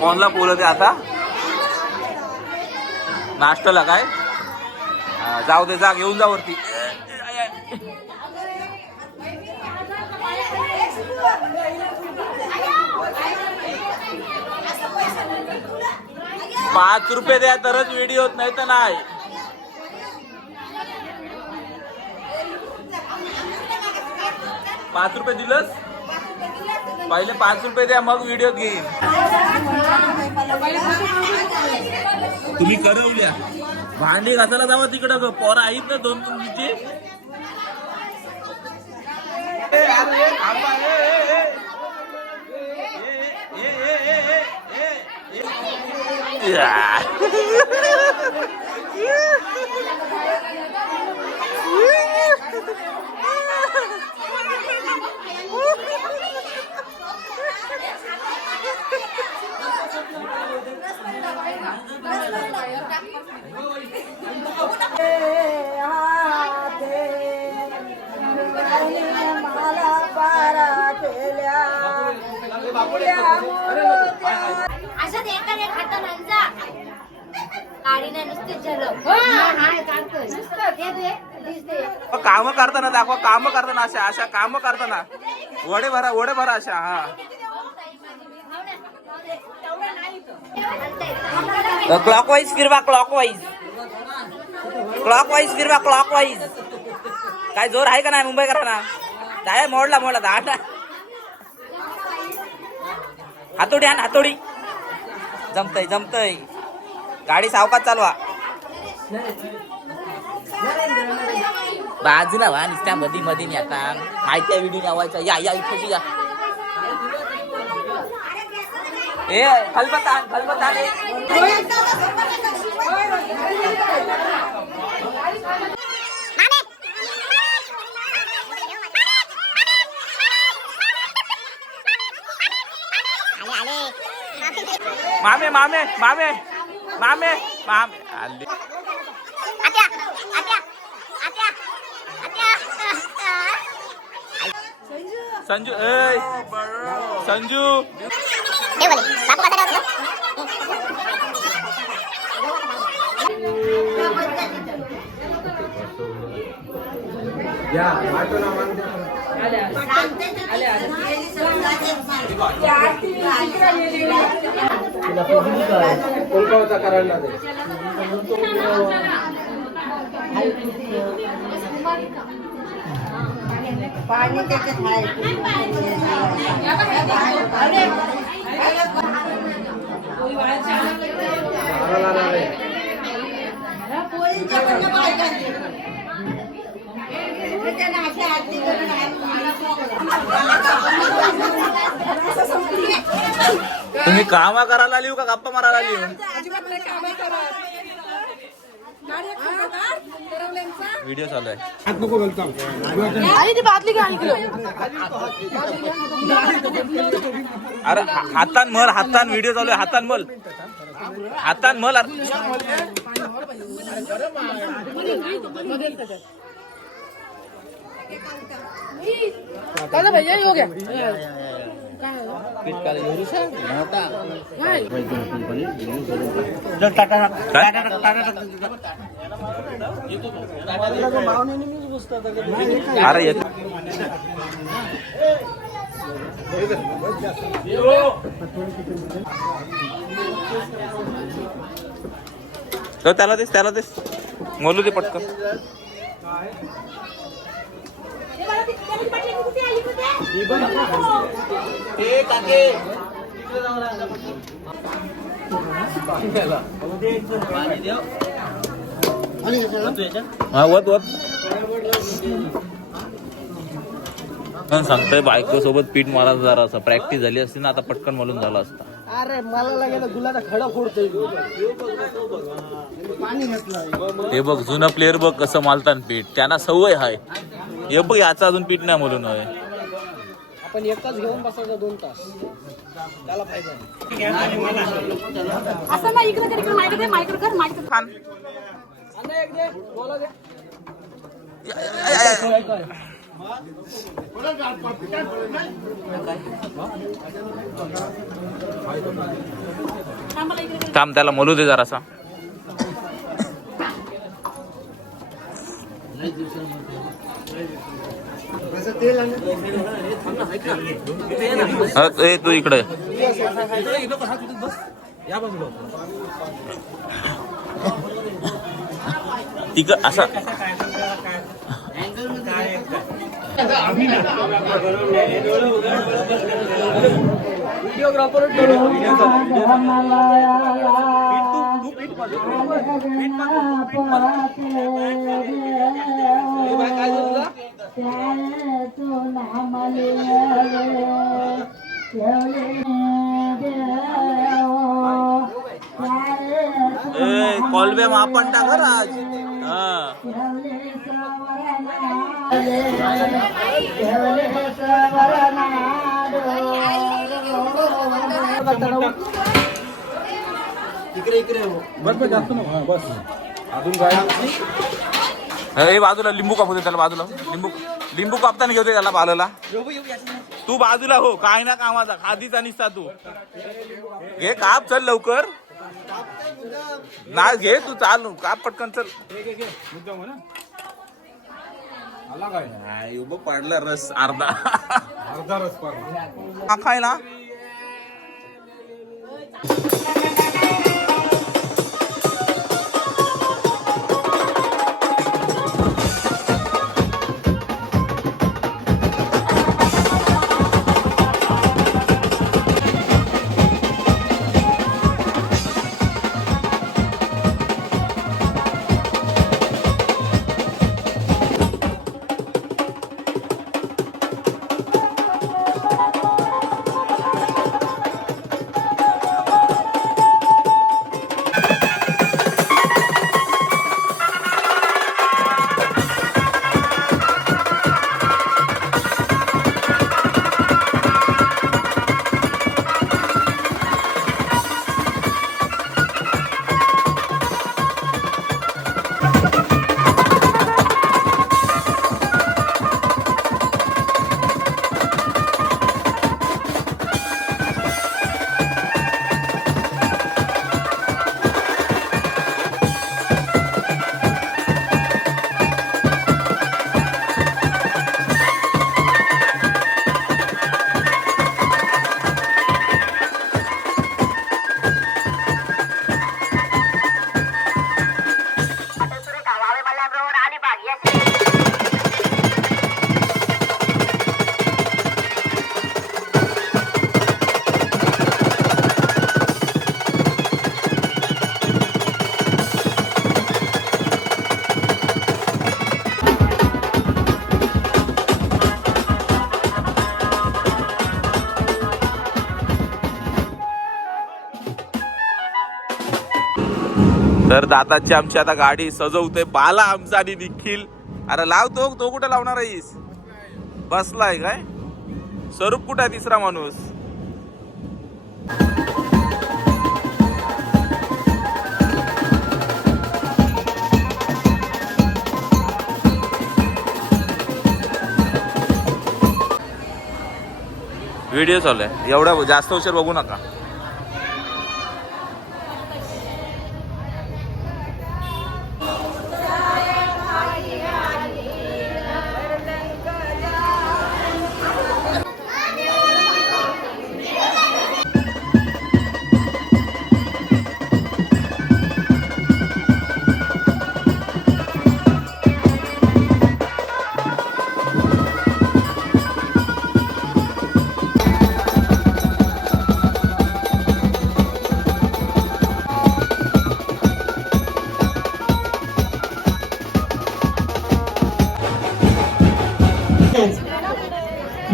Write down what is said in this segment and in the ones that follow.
कोणला बोलत आहे आता नाश्त्याला काय जाऊ दे जा घेऊन जा वरती ₹5 द्या तरच व्हिडिओ नाही तर नाही ₹5 दिलंस पहिले ₹5 द्या मग व्हिडिओ घेईन तुम्ही करवल्या भांडी घासायला जावा तिकडं पोरं आहेत ना 2 तुमची काम करताना दाखवा काम करताना अशा काम करताना वडे भरा अशा हा क्लॉकवाईज फिरवा क्लॉकवाईज काय जोर आहे का नाही मुंबईकरांना काय मोडला दाट हातोडी जमतय गाडी सावकाश चालवा बाजूला वा नुसत्या मध्ये आता माहिती व्हिडिओ लावायचा या इथेची या खलबतान मामे आले संजू पाणी त्याच्यात तुम्ही काम करायला आली का गप्पा मारायला आली व्हिडिओ चालू आहे अरे हातान व्हिडिओ चालू आहे हातान मल दादा भैया हो गया अरे त्याला देस बोलू दे पटकन सांगतोय बायको सोबत पीठ मारा जरा असं प्रॅक्टिस झाली असती ना आता पटकन मलून झाला असता अरे मला लागेल गुलाचा खडा फोडतोय हे बघ जुनं प्लेअर बघ कसं मालतान पीठ त्यांना सवय हाय हे बघ याचा अजून पीठ नाही मलून हवंय आपण एकच घेऊन बसायचं 2 तास त्याला फायदा असं ना इकडे मायक्रो खान एक दे बोला दे थांब त्याला मोलू दे जरासा. तू इकडे असा व्हिडिओग्राफर कॉलबे मापन टाका राज. बाजूला लिंबू कापू दे त्याला. बाजूला लिंबू कापताना घेऊ दे त्याला बालला. तू बाजूला हो, काय ना कामाचा खादीचा निसता तू. घे काप, चल लवकर. ना घे तू, चाल काप पटकन चल. पडला रस अर्धा रस पडला खायला. तर दादाची आमची आता गाडी सजवते बाला आमचा आणि निखिल. अरे लावतो, तो कुठे लावणार आहेस? बसलाय काय? स्वरूप कुठे आहे तिसरा माणूस? व्हिडिओ चालू आहे, एवढा जास्त उशीर बघू नका.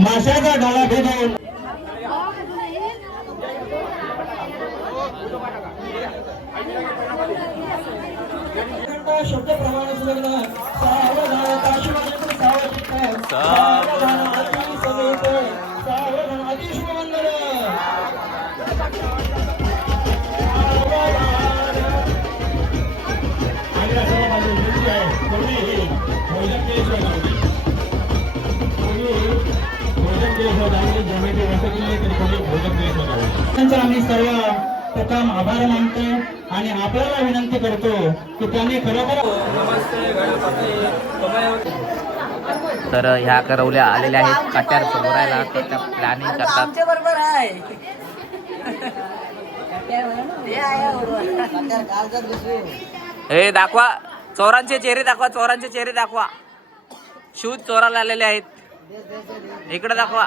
माशाचा डाळा भेटून शब्द प्रमाण सुधारणा सावधान काशीवादी सावधान समेत सावधान आदिशमंगल आणि सर्व माझे विनंती आहे कोणी भोजन केल्याशिवाय भोजन केल्याशिवाय जाऊ जमिनी वसं केली तरी कोणी भोजन केल्याशिवाय जाऊ. त्यांचा आम्ही सर्व प्रथम आभार मानतो आणि आपल्याला विनंती करतो की त्यांनी खरोखर तर ह्या करवल्या आलेल्या आहेत कट्यार फोडायला, तर त्या प्लॅनिंग करतात. आमच्या बरोबर आहे हे दाखवा चोरांचे चेहरे दाखवा, चोरांचे चेहरे दाखवा. शूज चोराला आलेले आहेत. इकडे दाखवा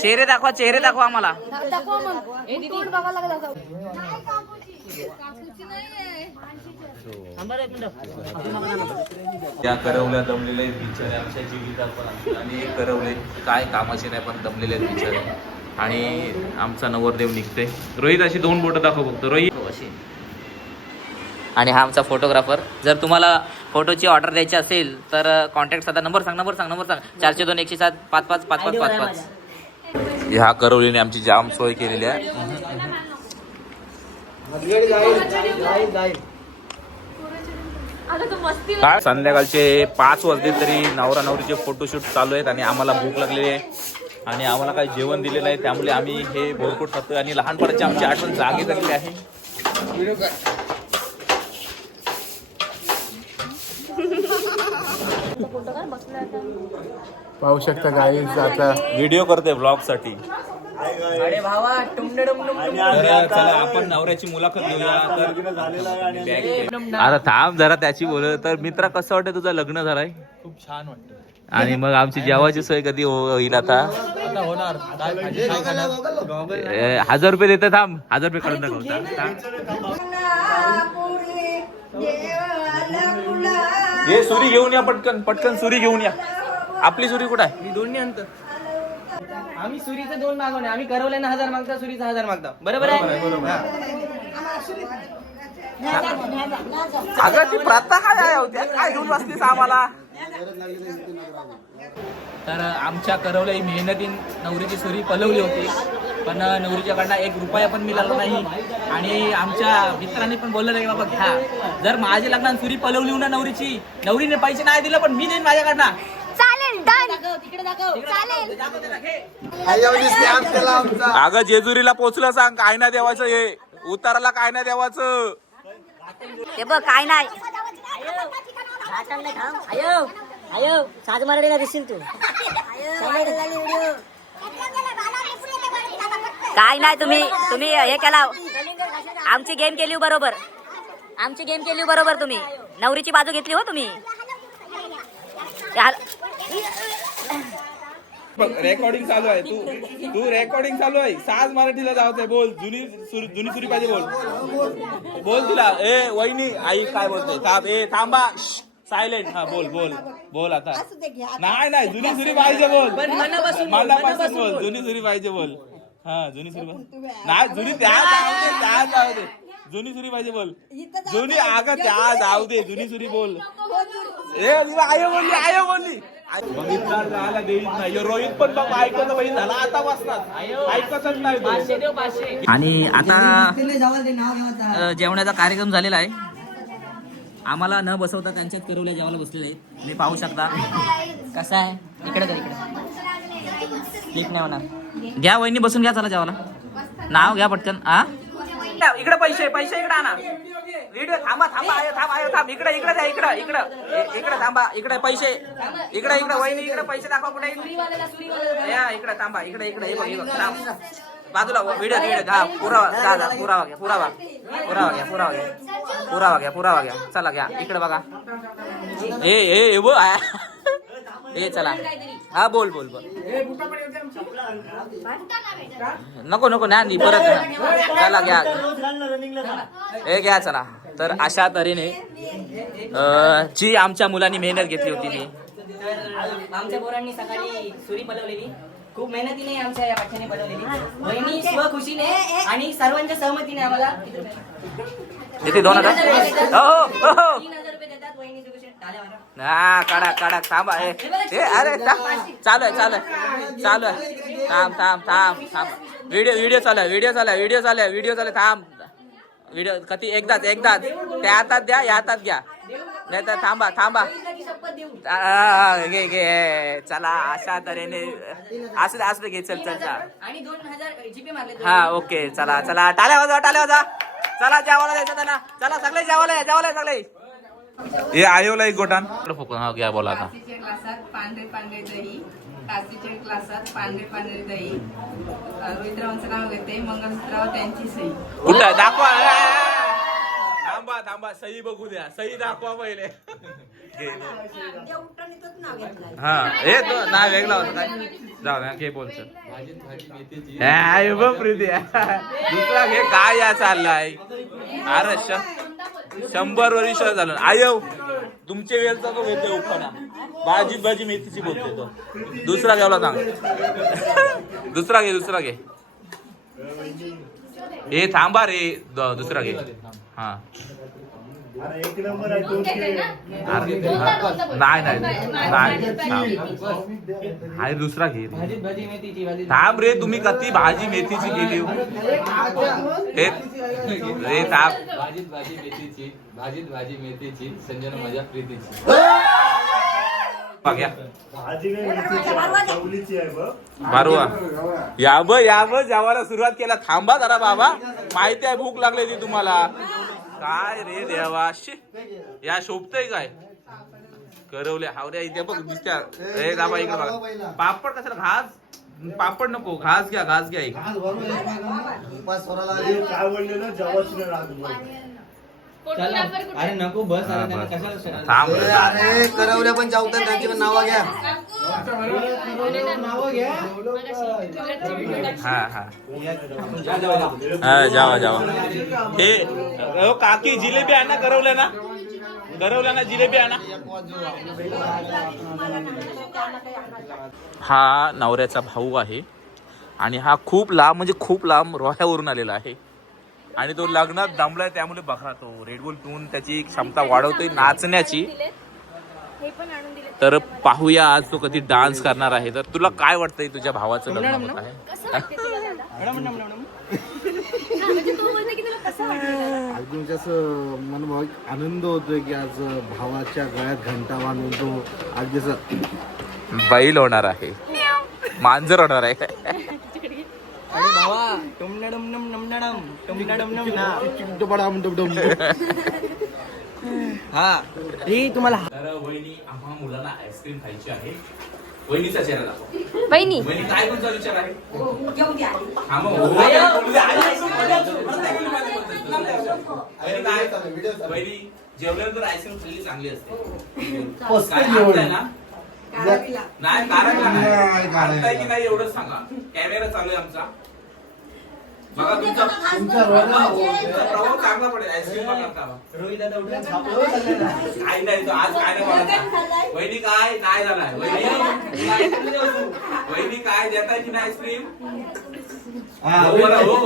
चेहरे, दाखवा चेहरे, दाखवा आम्हाला. त्या करवल्या दमलेल्या आहेत बिचारे, आमच्या जीवितात पण असतील. आणि हे करवले काय कामाचे नाही पण दमलेले आहेत बिचारे. आणि आमचा नवरदेव निघते. रोहित अशी 2 बोटं दाखव फक्त रोहित. आणि हा आमचा फोटोग्राफर. जर तुम्हाला फोटोची ऑर्डर द्यायची असेल तर कॉन्टॅक्ट साधा. नंबर सांग 402 107 55 55 55. ह्या करवलीने आमची जाम सोय केलेली आहे. काय संध्याकाळचे 5 वाजले तरी नवरा नवरीचे फोटोशूट चालू आहेत आणि आम्हाला भूक लागलेली आहे आणि आम्हाला काही जेवण दिलेलं आहे. त्यामुळे आम्ही हे बोरकोट खातोय आणि लहानपणाची आमची आठवण जागी झालेली आहे. पाहू शकता गाईज आता व्हिडिओ करते ब्लॉग साठी. अरे भावा तर चला आपण नवऱ्याची मुलाखत घेऊया. तर आता थांब जरा त्याची बोल. तर मित्रा कसं वाटतं तुझं लग्न झालंय? खूप छान वाटतं. आणि मग आमची जेवायची सोय कधी होईल आता? आता होणार. 1000 रुपये देते. थांब 1000 रुपये काढून दाखवता. हे सुरी घेऊन या पटकन पटकन सुरी घेऊन या. आपली सुरी कुठं आहे? मी दोन्ही आणतो. आम्ही सुरीचे 2 मागवणे. आम्ही करवल्यानं 1000 मागता, सुरीचा 1000 मागता. बरोबर आहे. अगं ती प्रथा काय होत्या? काय घेऊन बसलीस आम्हाला? तर आमच्या करवल्या ही मेहनतीन नवरीची सुरी पलवली होती, पण नवरीच्याकडनं 1 रुपया पण मिळाला नाही. आणि आमच्या मित्रांनी पण बोललं नाही बाबा घ्या. जर माझ्या लग्नात सुरी पलवली ना नवरीची, नवरीने पैसे नाही दिले पण मी देईन माझ्याकडनं. चालेल डन. चालेल. अगं जेजुरीला पोचलं सांग काय नाही देवायचं. हे उताराला काय नाही देवाचं. ते बघ काय नाही. साज मराठीला दिसशील तू. काय नाही. तुम्ही हे केला. आमची गेम केली बरोबर. आमची गेम केली बरोबर. तुम्ही नवरीची बाजू घेतली हो तुम्ही. रेकॉर्डिंग चालू आहे. तू रेकॉर्डिंग चालू आहे. साज मराठीला जायचंय. बोल. जुनी सुरी पाहिजे. बोल तुला. ए वहिनी आई काय बोलते? थांबा सायलेंट. हा बोल आता. नाही जुनी सुरी पाहिजे. बोल मनापासून बोल. जुनी सुरी पाहिजे. बोल. हा जुनी सुरी नाही. जुनी त्या जाऊ दे. जुनी सुरी पाहिजे. बोल. जुनी अगं त्या जाऊ दे. जुनी सुरी बोल. आय बोलली. बघितलं झाला देईत नाही. रोहित पण बघ ऐकत बाई झाला आता वाजतात. ऐकतच नाही. आणि आता जेवणाचा कार्यक्रम झालेला आहे. आम्हाला न बसवता त्यांच्यात करवल्या जेवायला बसलेले आहेत. तुम्ही पाहू शकता कसं आहे. इकडे कर. क्लिक नाही होणार. घ्या वहिनी बसून घ्या. चला जेवायला. नाव घ्या पटकन. इकडे पैसे इकडे आणा. व्हिडिओ थांबा. इकडे द्या. इकडे थांबा. इकडे पैसे. इकडे वहिनी इकडे पैसे दाखवा. कुठे या इकडे थांबा. इकडे हे बघ थांब. बाजूला व्हिडिओ हा पुरावा घ्या. चला घ्या. इकडे बघा. ए चला. हा बोल. नको नाही परत. चला घ्या. घ्या चला. तर अशा तऱ्हेने जी आमच्या मुलांनी मेहनत घेतली होती ती. आमच्या पोरांनी सकाळी सुरी पलवलेली. खूप मेहनतीने आमच्या या बाच्याने बनवलेली. वहिनी स्वखुशीने आणि सर्वांच्या सहमतीने आम्हाला किती 2000? 3000 रुपये देतात. वहिनी स्वखुशीने टाळ्या वाजवा. हा काढा थांबा. अरे चालू आहे. थांब. व्हिडिओ चालू. थांब. व्हिडिओ कधी एकदाच त्या हातात द्या. या हातात घ्या. नाही तर थांबा थांबा वहिनीची शपथ देऊ. घे घे चला अशा तऱ्हेने असू दे घे चल चल चल आणि 2000 जीपे मारले. हा ओके चला चला टाळ्या वाजवा चला जेवायला जायचं त्यांना चला सगळे जेवायला सगळे हे आयोला एक गोटान हा घ्या बोला आता काशीच्या ग्लासात पांढरे दही, काशीच्या ग्लासात पांढरे दही, रोहितरावांचं नाव घेते, मंगलसूत्रराव त्यांची सही. कुठं दाखवा थांबा सही बघू द्या सही दाखवा पहिले हा हे तो नाव वेगळा होता काय जाऊ द्या घे बोलतो प्रीती दुसरा घे काय या चाललाय अरे 100 वर्ष झालं आयो तुमच्या वेळचा तो घेतोय उपना भाजी मेथीची बोलतोय तो दुसरा घ्यावला सांग दुसरा घे हे थांबा रे दुसरा घे हा नाही दुसरा घे भाजी मेथीची भाजी. थांब रे तुम्ही कधी भाजी मेथीची गेली रे थांब भाजी मेथीची संजना माझ्या प्रीतीची बघ्या बारुआ या जेवायला सुरुवात केला थांबा जरा बाबा माहिती आहे भूक लागली ती तुम्हाला काय रे देवा या शोभतय काय करवल्या हावऱ्या इथे बघ दिसत्या रे दाबा इकडे बघा पापड कशाला घास पापड नको घास घ्या एक चला अरे नको बस अरे त्यांना कशाला थांब रे. अरे करवल्या पण जाऊतात त्यांची पण नावं घ्या. हा जावा हे काकी जिलेबी आहे ना करवल्या ना जिलेबी आहे ना हा नवऱ्याचा भाऊ आहे आणि हा खूप लांब रोह्यावरून आलेला आहे आणि तो लग्नात दमलाय त्यामुळे बघा तो रेडबुल पिऊन त्याची क्षमता वाढवतोय नाचण्याची तर पाहूया आज तो कधी डान्स करणार आहे तर तुला काय वाटतंय तुझ्या भावाचं लग्न होत आहे अजून असं मनभाविक आनंद होतोय की आज भावाच्या गळ्यात घंटा बांधून तो आज जसं बैल होणार आहे मांजर होणार आहे अरे भावा टुमडम हा हे तुम्हाला तर वहिनी आम्हा मुलांना आईस्क्रीम खायची आहे वहिनीचा चेहरा दाखव वहिनी वहिनी काय तुमचा विचार आहे वहिनी जेवल्यानंतर आईस्क्रीम खाल्ली चांगली असते नाही काढताय की नाही एवढंच सांगा कॅमेरा चालू आहे आमचा बघा तुमचा प्रभाव चांगला पडेल आईस्क्रीम रोहित दादा उठून काय नाही तो आज काय नाही बोलायचा वहिनी काय नाही झालाय वहिनी काय देताय की नाही आईस्क्रीम हो बोला हो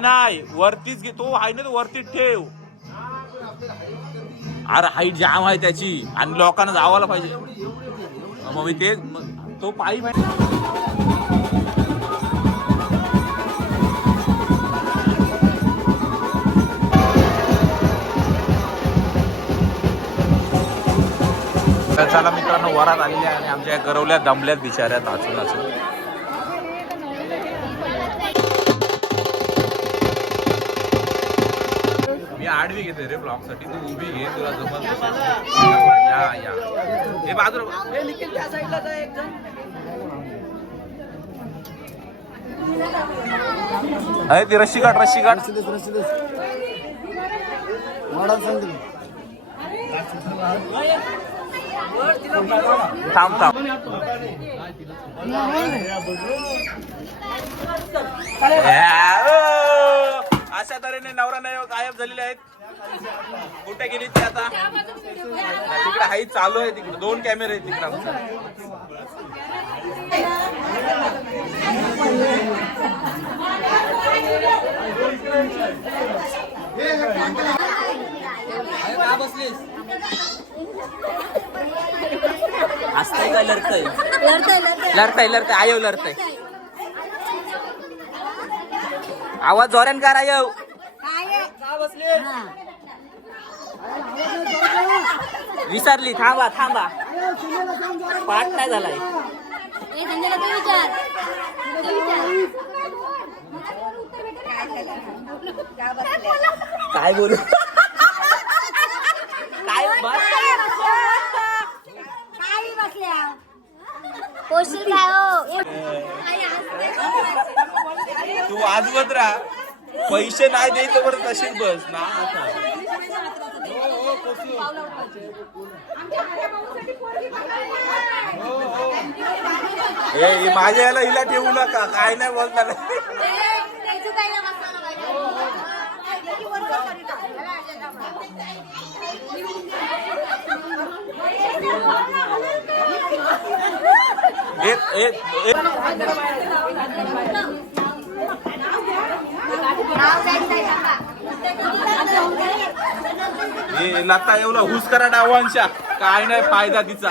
नाही वरतीच घे तो आहे ना तो वरतीच ठेव अरे हाईट जाम आहे त्याची आणि लोकांना जावायला पाहिजे मग मी ते तो पाईप चला मित्रांनो वरात आलेली आहे आणि आमच्या करवल्या दमल्यात बिचाऱ्यात असून मी आडवी घेते रे ब्लॉक साठी तू उभी घे तुला जमत या हे बाजूला अरे ती रस्सी काढ थांब अशा तऱ्हेने नवरा नाही गायब झालेले आहेत. कुठे गेली ते आता? तिकडे हाई चालू आहे. तिकडे 2 कॅमेरे आहेत तिकडे आमच्या. हसतंय का लढतंय? लढतंय आयो लढतंय. आवाज जोरान करा आयो. विसरली. थांबा पाठ नाही झालाय. काय बोलू? काय बस तू वाजवत राहा. पैसे नाही द्यायचं बरं तशीच बस ना. आता माझ्या याला हिला ठेवू नका. काय नाही बोलणार. लता एवढा हुस करा डावांच्या. काय नाही फायदा तिचा.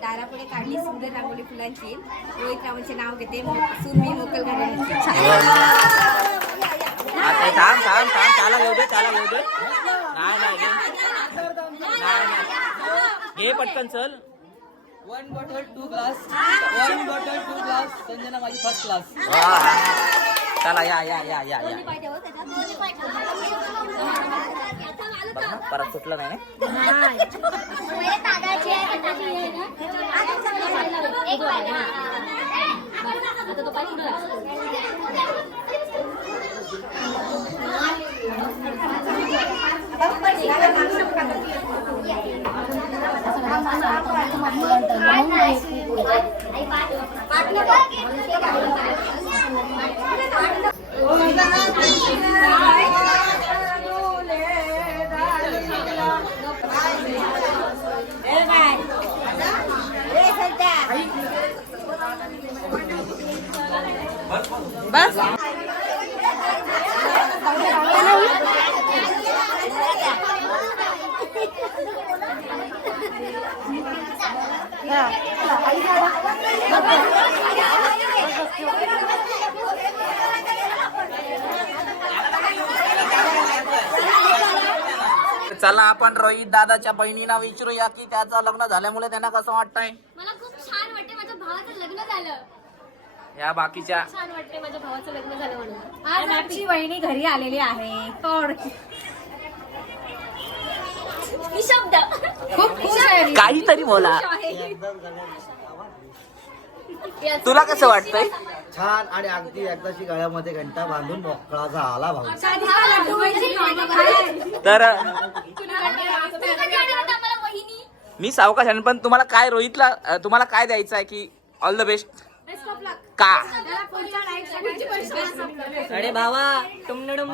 दारापुढे काढली सुंदर रांगोळी फुलांची. रोहित रावांचे नाव घेते. सुरमी मोकल घालण्याची. थांब त्याला घेऊ दे. नाही घे पटकन चल. 1 बॉटल 2 ग्लास. संजना माझी फर्स्ट क्लास. चला या परत सुटलं नाही ना. बस चला आपण रोहित दादाच्या बहिणीला विचारूया की त्याचं लग्न झाल्यामुळे त्यांना कसं वाटतंय. मला खूप छान वाटते. माझ्या भावाचं लग्न झालं. या बाकीच्या छान वाटते माझ्या भावाचं लग्न झालं म्हणून. आज आमची वहिनी घरी आलेली आहे. तोड निशब्द. खूप खुश आहे. काहीतरी बोला. तुला कसं वाटतंय? छान. आणि अगदी एकदाची गळ्यामध्ये घंटा बांधून मोकळा झाला भाऊ. तर मी सावकाश आहे. पण तुम्हाला काय रोहितला तुम्हाला काय द्यायचं आहे की ऑल द बेस्ट का? अरे भावा टुमनडुम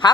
हा